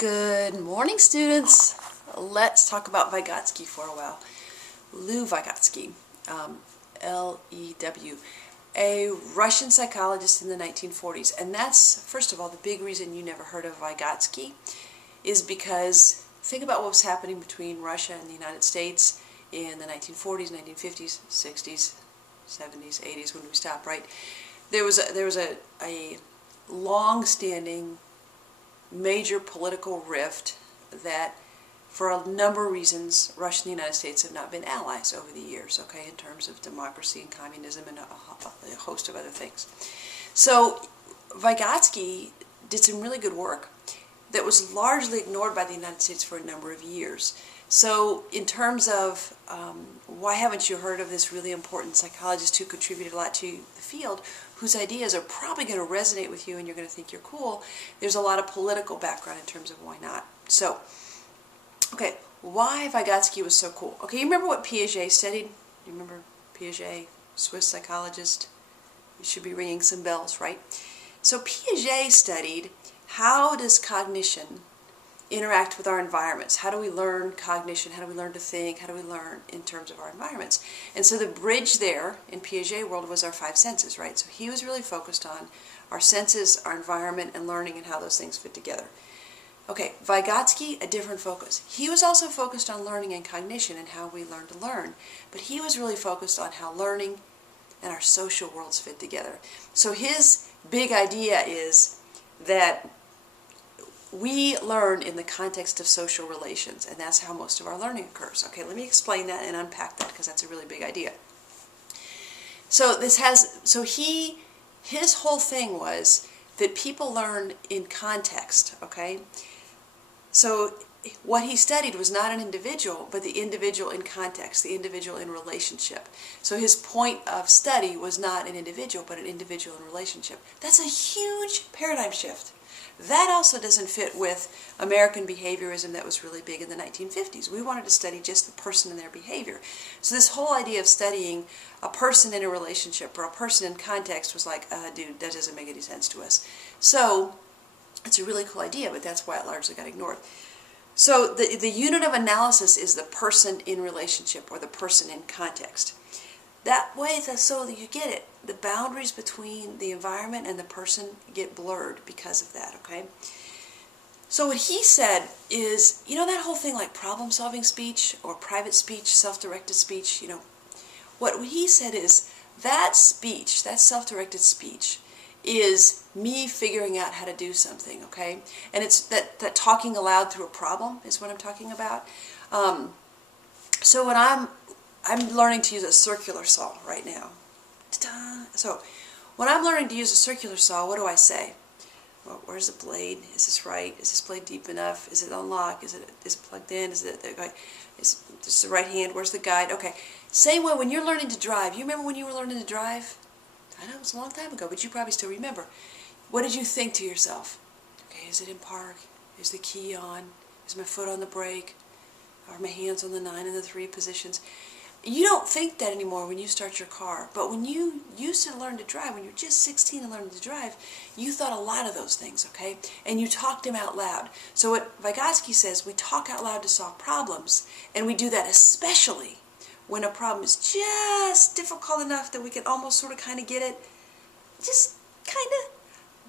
Good morning, students. Let's talk about Vygotsky for a while. Lew Vygotsky, L-E-W, a Russian psychologist in the 1940s. And that's, first of all, the big reason you never heard of Vygotsky is because think about what was happening between Russia and the United States in the 1940s, 1950s, 60s, 70s, 80s when we stopped, right? There was a long-standing major political rift that for a number of reasons Russia and the United States have not been allies over the years, okay, in terms of democracy and communism and a host of other things. So Vygotsky did some really good work that was largely ignored by the United States for a number of years. So in terms of why haven't you heard of this really important psychologist who contributed a lot to the field, whose ideas are probably going to resonate with you and you're going to think you're cool, there's a lot of political background in terms of why not. So, okay, why Vygotsky was so cool. Okay, you remember what Piaget studied? You remember Piaget, Swiss psychologist? You should be ringing some bells, right? So Piaget studied how does cognition interact with our environments. How do we learn cognition? How do we learn to think? How do we learn in terms of our environments? And so the bridge there in Piaget world was our five senses, right? So he was really focused on our senses, our environment, and learning and how those things fit together. Okay, Vygotsky, a different focus. He was also focused on learning and cognition and how we learn to learn, but he was really focused on how learning and our social worlds fit together. So his big idea is that we learn in the context of social relations, and that's how most of our learning occurs. Okay, let me explain that and unpack that because that's a really big idea. So his whole thing was that people learn in context, okay? So what he studied was not an individual, but the individual in context, the individual in relationship. So his point of study was not an individual, but an individual in relationship. That's a huge paradigm shift. That also doesn't fit with American behaviorism that was really big in the 1950s. We wanted to study just the person and their behavior. So this whole idea of studying a person in a relationship or a person in context was like, dude, that doesn't make any sense to us. So it's a really cool idea, but that's why it largely got ignored. So the unit of analysis is the person in relationship or the person in context. That way, so that you get it, the boundaries between the environment and the person get blurred because of that, okay? So what he said is, you know that whole thing like problem-solving speech or private speech, self-directed speech, you know, what he said is that speech, that self-directed speech, is me figuring out how to do something, okay? And it's that talking aloud through a problem is what I'm talking about. So when I'm learning to use a circular saw right now. Ta-da! So when I'm learning to use a circular saw, what do I say? Well, where's the blade? Is this right? Is this blade deep enough? Is it unlocked? Is it plugged in? Is this the right hand? Where's the guide? Okay. Same way when you're learning to drive. You remember when you were learning to drive? I know it was a long time ago, but you probably still remember. What did you think to yourself? Okay, is it in park? Is the key on? Is my foot on the brake? Are my hands on the 9 and the 3 positions? You don't think that anymore when you start your car, but when you used to learn to drive, when you're just 16 and learning to drive, you thought a lot of those things, okay? And you talked them out loud. So what Vygotsky says, we talk out loud to solve problems, and we do that especially when a problem is just difficult enough that we can almost sort of kind of get it, just kind of,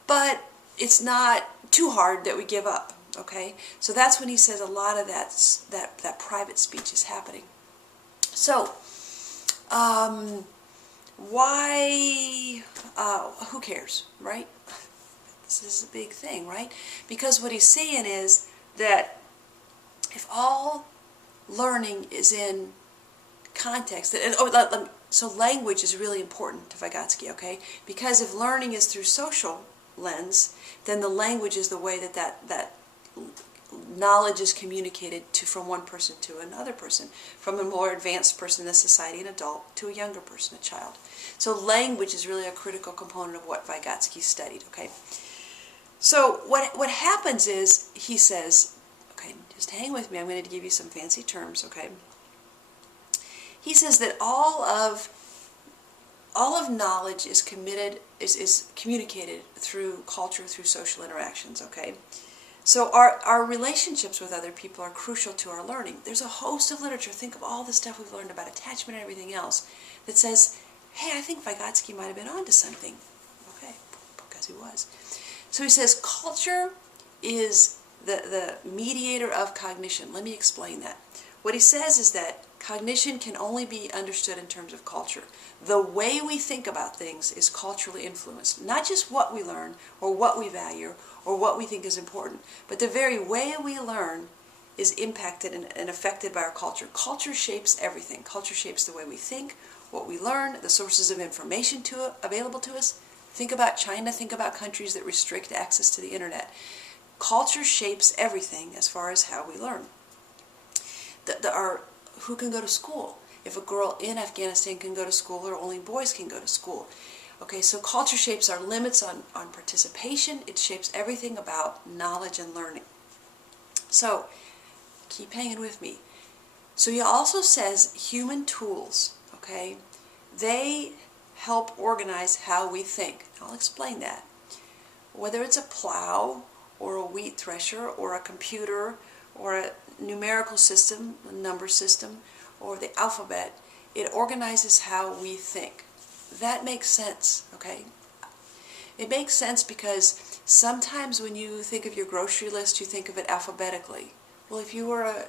but it's not too hard that we give up, okay? So that's when he says a lot of that private speech is happening. So, why, who cares, right? This is a big thing, right? Because what he's saying is that if all learning is in context, so language is really important to Vygotsky, okay? Because if learning is through social lens, then the language is the way that knowledge is communicated from one person to another person, from a more advanced person in the society, an adult, to a younger person, a child. So language is really a critical component of what Vygotsky studied, okay? So what happens is, he says, okay, just hang with me, I'm going to give you some fancy terms, okay? He says that all of knowledge is communicated through culture, through social interactions, okay? So our relationships with other people are crucial to our learning. There's a host of literature, think of all the stuff we've learned about attachment and everything else, that says, hey, I think Vygotsky might have been onto something. Okay, because he was. So he says culture is the mediator of cognition. Let me explain that. What he says is that cognition can only be understood in terms of culture. The way we think about things is culturally influenced. Not just what we learn or what we value or what we think is important, but the very way we learn is impacted and affected by our culture. Culture shapes everything. Culture shapes the way we think, what we learn, the sources of information available to us. Think about China, think about countries that restrict access to the internet. Culture shapes everything as far as how we learn. Who can go to school? If a girl in Afghanistan can go to school or only boys can go to school. Okay, so culture shapes our limits on participation. It shapes everything about knowledge and learning. So, keep hanging with me. So he also says human tools, okay, they help organize how we think. I'll explain that. Whether it's a plow or a wheat thresher or a computer or a numerical system, a number system, or the alphabet, it organizes how we think. That makes sense, okay? It makes sense because sometimes when you think of your grocery list, you think of it alphabetically. Well, if you were a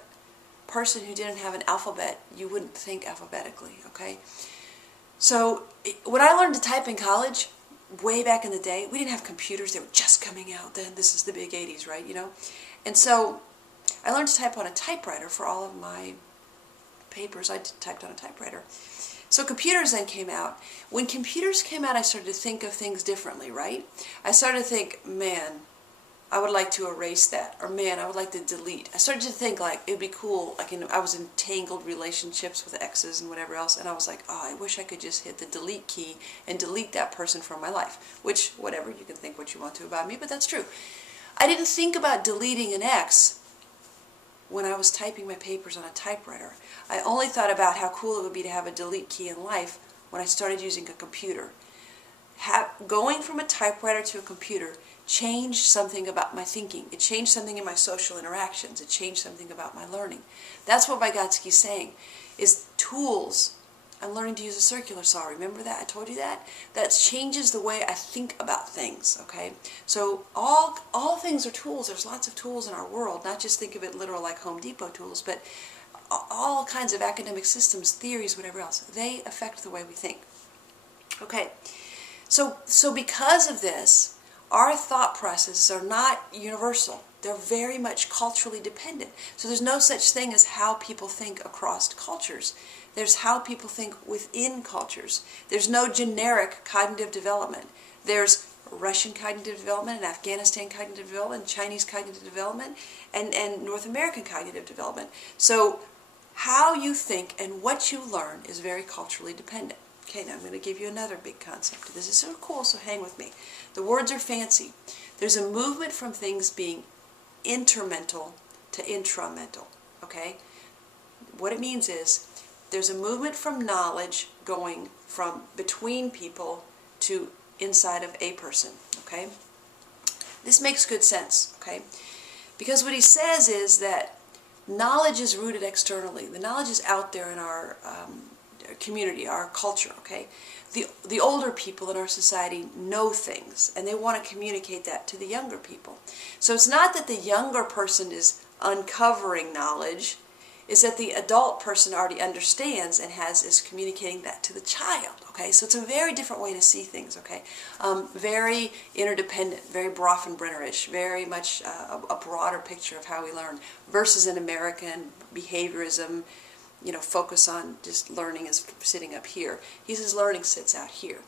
person who didn't have an alphabet, you wouldn't think alphabetically, okay? So when I learned to type in college, way back in the day, we didn't have computers. They were just coming out then. This is the big 80s, right? You know? And so I learned to type on a typewriter for all of my papers. I typed on a typewriter. So computers then came out. When computers came out, I started to think of things differently, right? I started to think, man, I would like to erase that, or man, I would like to delete. I started to think like it'd be cool. Like I was in tangled relationships with exes and whatever else, and I was like, oh, I wish I could just hit the delete key and delete that person from my life. Which, whatever, you can think what you want to about me, but that's true. I didn't think about deleting an ex when I was typing my papers on a typewriter. I only thought about how cool it would be to have a delete key in life when I started using a computer. Going from a typewriter to a computer changed something about my thinking. It changed something in my social interactions. It changed something about my learning. That's what Vygotsky's saying, is tools. I'm learning to use a circular saw. Remember that? I told you that? That changes the way I think about things, okay? So all things are tools. There's lots of tools in our world. Not just think of it literal like Home Depot tools, but all kinds of academic systems, theories, whatever else. They affect the way we think. Okay, so because of this, our thought processes are not universal. They're very much culturally dependent. So there's no such thing as how people think across cultures. There's how people think within cultures. There's no generic cognitive development. There's Russian cognitive development and Afghanistan cognitive development, Chinese cognitive development, and North American cognitive development. So how you think and what you learn is very culturally dependent. Okay, now I'm going to give you another big concept. This is so cool, so hang with me. The words are fancy. There's a movement from things being intermental to intramental, okay? What it means is there's a movement from knowledge going from between people to inside of a person, okay? This makes good sense, okay? Because what he says is that knowledge is rooted externally. The knowledge is out there in our community, our culture, okay? The older people in our society know things, and they want to communicate that to the younger people. So it's not that the younger person is uncovering knowledge, it's that the adult person already understands and is communicating that to the child, okay? So it's a very different way to see things, okay? Very interdependent, very Brofenbrenner-ish, very much a broader picture of how we learn versus an American behaviorism, focus on just learning is sitting up here. He says learning sits out here.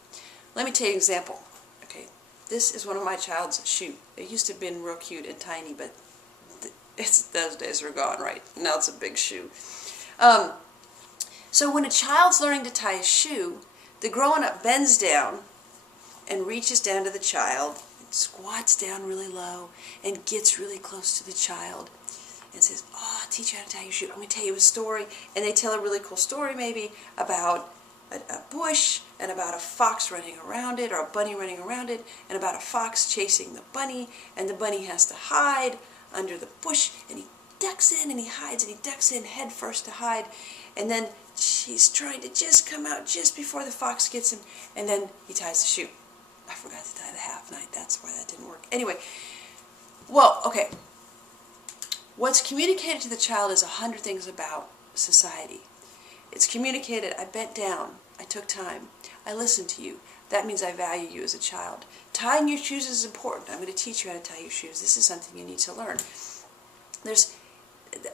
Let me tell you an example. Okay, this is one of my child's shoe. It used to have been real cute and tiny, but those days are gone, right? Now it's a big shoe. So when a child's learning to tie a shoe, the grown-up bends down and reaches down to the child, squats down really low, and gets really close to the child and says, oh, I'll teach you how to tie your shoe. I'm going to tell you a story. And they tell a really cool story maybe about a bush and about a fox running around it, or a bunny running around it, and about a fox chasing the bunny, and the bunny has to hide under the bush, and he ducks in and he hides, and he ducks in head first to hide, and then she's trying to just come out just before the fox gets him, and then he ties the shoe. I forgot to tie the half night. That's why that didn't work. Anyway, well, okay. What's communicated to the child is 100 things about society. It's communicated, I bent down, I took time, I listened to you. That means I value you as a child. Tying your shoes is important. I'm going to teach you how to tie your shoes. This is something you need to learn.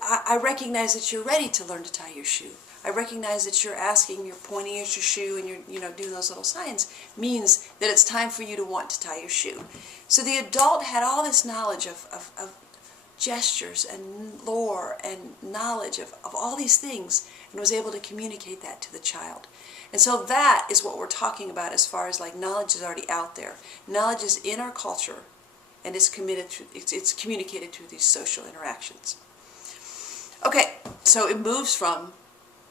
I recognize that you're ready to learn to tie your shoe. I recognize that you're asking, you're pointing at your shoe, and you're doing those little signs, means that it's time for you to want to tie your shoe. So the adult had all this knowledge of gestures and lore and knowledge of all these things, and was able to communicate that to the child. And so that is what we're talking about as far as like knowledge is already out there. Knowledge is in our culture, and it's communicated through these social interactions. Okay, so it moves from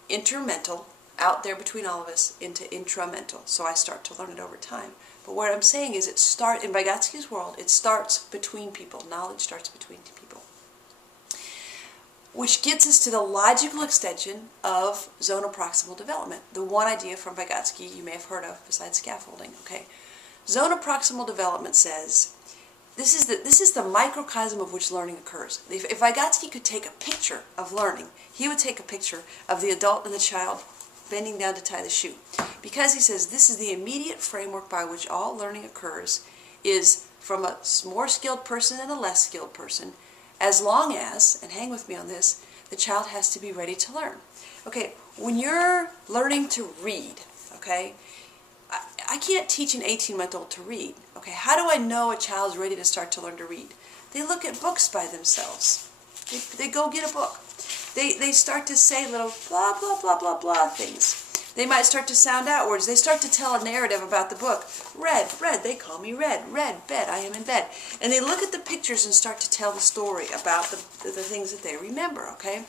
intermental, out there between all of us, into intramental. So I start to learn it over time. But what I'm saying is in Vygotsky's world, it starts between people. Knowledge starts between people. Which gets us to the logical extension of zonoproximal development. The one idea from Vygotsky you may have heard of besides scaffolding. Okay, zonoproximal development says this is the microcosm of which learning occurs. If Vygotsky could take a picture of learning, he would take a picture of the adult and the child bending down to tie the shoe. Because he says this is the immediate framework by which all learning occurs, is from a more skilled person and a less skilled person, as long as, and hang with me on this, the child has to be ready to learn. Okay, when you're learning to read, okay, I can't teach an 18-month-old to read. Okay, how do I know a child's ready to start to learn to read? They look at books by themselves. They go get a book. They start to say little blah, blah, blah, blah, blah things. They might start to sound out words. They start to tell a narrative about the book. Red, they call me Red, bed, I am in bed. And they look at the pictures and start to tell the story about the things that they remember, okay?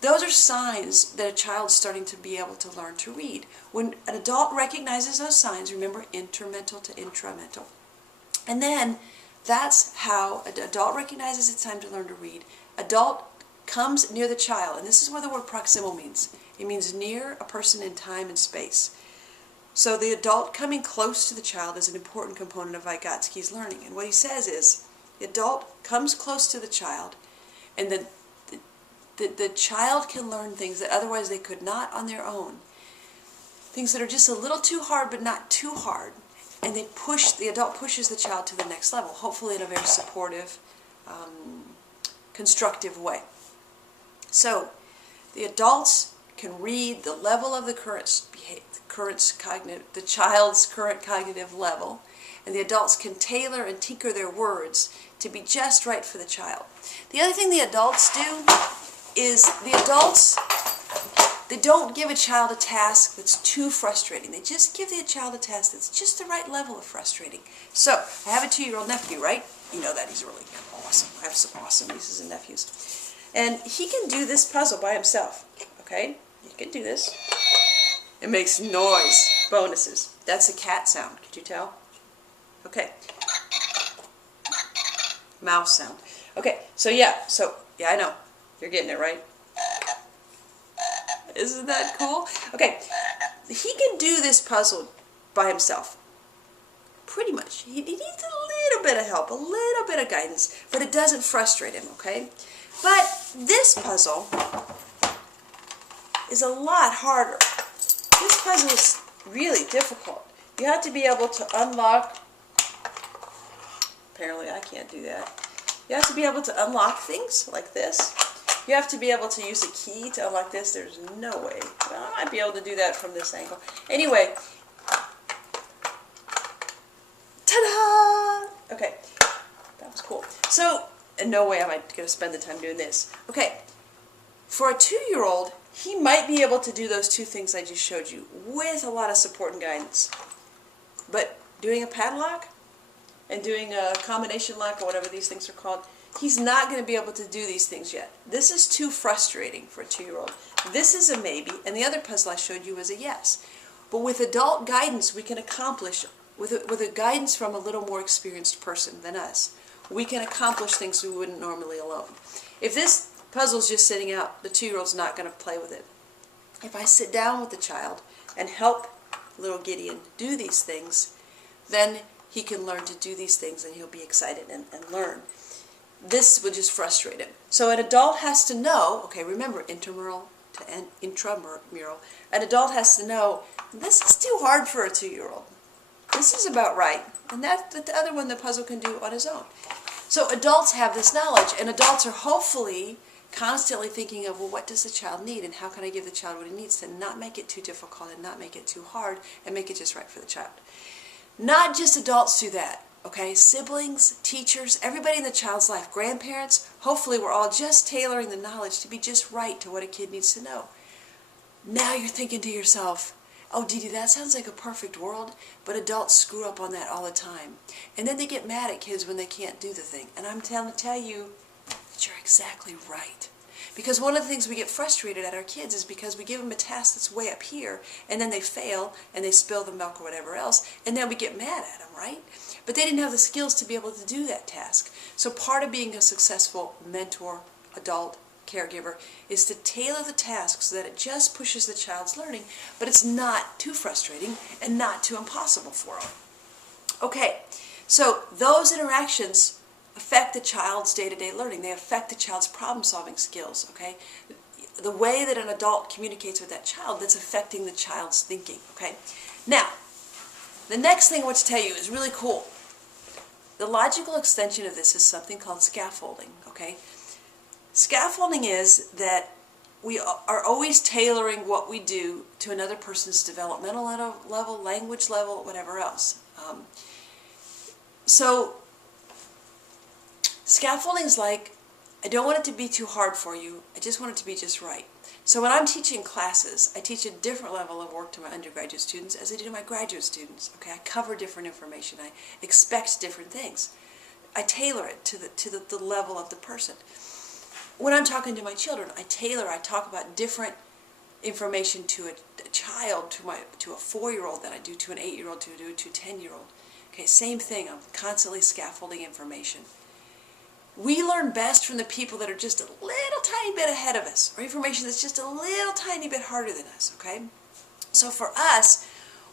Those are signs that a child's starting to be able to learn to read. When an adult recognizes those signs, remember, intermental to intramental. And then that's how an adult recognizes it's time to learn to read. Adult comes near the child, and this is what the word proximal means. It means near a person in time and space. So the adult coming close to the child is an important component of Vygotsky's learning. And what he says is, the adult comes close to the child, and then the child can learn things that otherwise they could not on their own. Things that are just a little too hard but not too hard. And the adult pushes the child to the next level, hopefully in a very supportive, constructive way. So the adults can read the level of the child's current cognitive level, and the adults can tailor and tinker their words to be just right for the child. The other thing the adults do is they don't give a child a task that's too frustrating. They just give the child a task that's just the right level of frustrating. So, I have a 2-year-old nephew, right? You know that. He's really awesome. I have some awesome nieces and nephews. And he can do this puzzle by himself, okay? He can do this. It makes noise. Bonuses. That's a cat sound. Could you tell? Okay. Mouse sound. Okay, so yeah, I know. You're getting it, right? Isn't that cool? Okay, he can do this puzzle by himself. Pretty much. He needs a little bit of help, a little bit of guidance, but it doesn't frustrate him, okay? But this puzzle is a lot harder. This puzzle is really difficult. You have to be able to unlock... Apparently I can't do that. You have to be able to unlock things like this. You have to be able to use a key to unlock this. There's no way. Well, I might be able to do that from this angle. Anyway. Ta-da! Okay. That was cool. So, in no way am I going to spend the time doing this. Okay. For a 2-year-old, he might be able to do those two things I just showed you with a lot of support and guidance. But doing a padlock and doing a combination lock or whatever these things are called, he's not going to be able to do these things yet. This is too frustrating for a 2-year-old. This is a maybe, and the other puzzle I showed you was a yes. But with adult guidance, we can accomplish, with a guidance from a little more experienced person than us, we can accomplish things we wouldn't normally alone. If this puzzle's just sitting out, the 2-year-old's not going to play with it. If I sit down with the child and help little Gideon do these things, then he can learn to do these things and he'll be excited and learn. This would just frustrate him. So an adult has to know, okay, remember, intramural to intramural, an adult has to know, this is too hard for a 2-year-old. This is about right. And that the other one, the puzzle can do on his own. So adults have this knowledge, and adults are hopefully constantly thinking of, well, what does the child need, and how can I give the child what he needs to not make it too difficult and not make it too hard and make it just right for the child. Not just adults do that, okay? Siblings, teachers, everybody in the child's life, grandparents, hopefully we're all just tailoring the knowledge to be just right to what a kid needs to know. Now you're thinking to yourself, oh, Dee Dee, that sounds like a perfect world, but adults screw up on that all the time. And then they get mad at kids when they can't do the thing. And I'm telling you that you're exactly right. Because one of the things we get frustrated at our kids is because we give them a task that's way up here, and then they fail, and they spill the milk or whatever else, and then we get mad at them, right? But they didn't have the skills to be able to do that task. So part of being a successful mentor, adult, caregiver, is to tailor the task so that it just pushes the child's learning, but it's not too frustrating and not too impossible for them. Okay, so those interactions affect the child's day-to-day learning. They affect the child's problem-solving skills, okay? The way that an adult communicates with that child, that's affecting the child's thinking, okay? Now, the next thing I want to tell you is really cool. The logical extension of this is something called scaffolding, okay? Scaffolding is that we are always tailoring what we do to another person's developmental level, language level, whatever else. So scaffolding is like, I don't want it to be too hard for you, I just want it to be just right. So when I'm teaching classes, I teach a different level of work to my undergraduate students as I do to my graduate students. Okay, I cover different information, I expect different things. I tailor it to the level of the person. When I'm talking to my children, I talk about different information to a child, to a 4-year-old than I do to an 8-year-old, to a 10-year-old. Okay, same thing, I'm constantly scaffolding information. We learn best from the people that are just a little tiny bit ahead of us, or information that's just a little tiny bit harder than us, okay? So for us,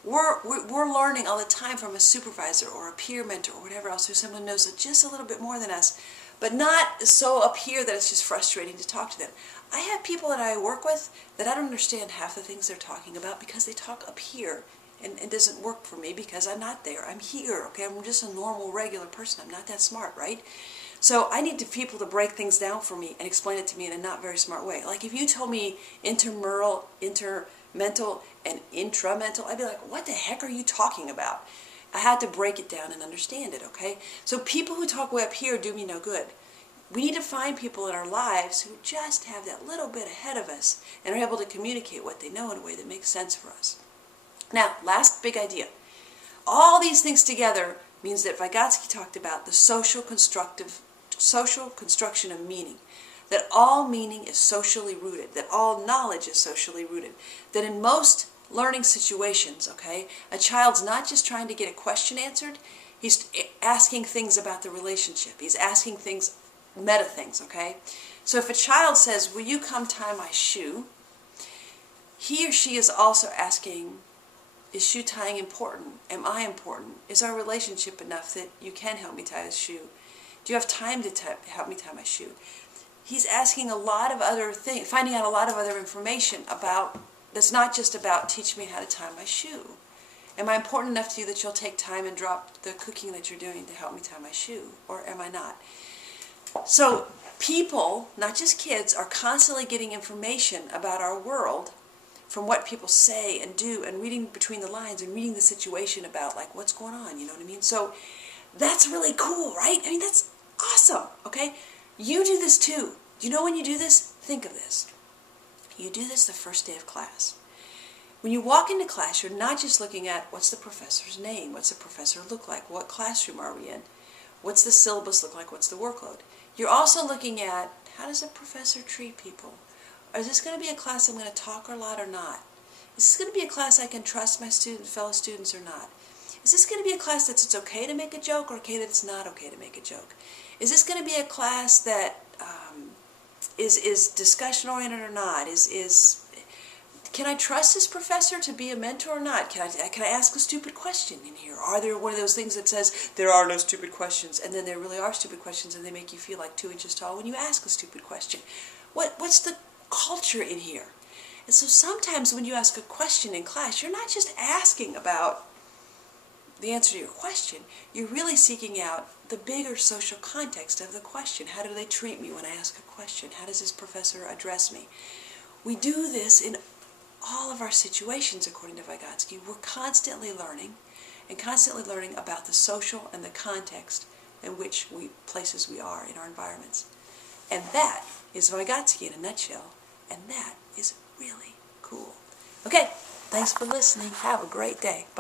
we're learning all the time from a supervisor or a peer mentor or whatever else, who someone knows just a little bit more than us, but not so up here that it's just frustrating to talk to them. I have people that I work with that I don't understand half the things they're talking about because they talk up here, and it doesn't work for me because I'm not there. I'm here, okay? I'm just a normal, regular person. I'm not that smart, right? So I need people to break things down for me and explain it to me in a not very smart way. Like if you told me intermental, and intramental, I'd be like, what the heck are you talking about? I had to break it down and understand it, okay? So people who talk way up here do me no good. We need to find people in our lives who just have that little bit ahead of us and are able to communicate what they know in a way that makes sense for us. Now, last big idea. All these things together means that Vygotsky talked about the social construction of meaning. That all meaning is socially rooted. That all knowledge is socially rooted. That in most learning situations, okay, a child's not just trying to get a question answered, he's asking things about the relationship. He's asking things, meta things, okay? So if a child says, will you come tie my shoe? He or she is also asking, is shoe tying important? Am I important? Is our relationship enough that you can help me tie the shoe? Do you have time to help me tie my shoe? He's asking a lot of other things, finding out a lot of other information about, that's not just about teach me how to tie my shoe. Am I important enough to you that you'll take time and drop the cooking that you're doing to help me tie my shoe? Or am I not? So people, not just kids, are constantly getting information about our world from what people say and do, and reading between the lines and reading the situation about like what's going on, you know what I mean? So that's really cool, right? I mean, that's awesome, okay? You do this too. Do you know when you do this? Think of this. You do this the first day of class. When you walk into class, you're not just looking at what's the professor's name, what's the professor look like, what classroom are we in, what's the syllabus look like, what's the workload. You're also looking at how does a professor treat people. Is this going to be a class I'm going to talk a lot or not? Is this going to be a class I can trust my fellow students or not? Is this going to be a class that it's okay to make a joke, or okay that it's not okay to make a joke? Is this going to be a class that is discussion oriented or not? Can I trust this professor to be a mentor or not? Can I ask a stupid question in here? Are there one of those things that says there are no stupid questions, and then there really are stupid questions, and they make you feel like 2 inches tall when you ask a stupid question? What's the culture in here? And so sometimes when you ask a question in class, you're not just asking about the answer to your question. You're really seeking out the bigger social context of the question. How do they treat me when I ask a question? How does this professor address me? We do this in all of our situations, according to Vygotsky. We're constantly learning, and constantly learning about the social and the context in which places we are in our environments. And that is Vygotsky in a nutshell, and that is really cool. Okay, thanks for listening. Have a great day. Bye.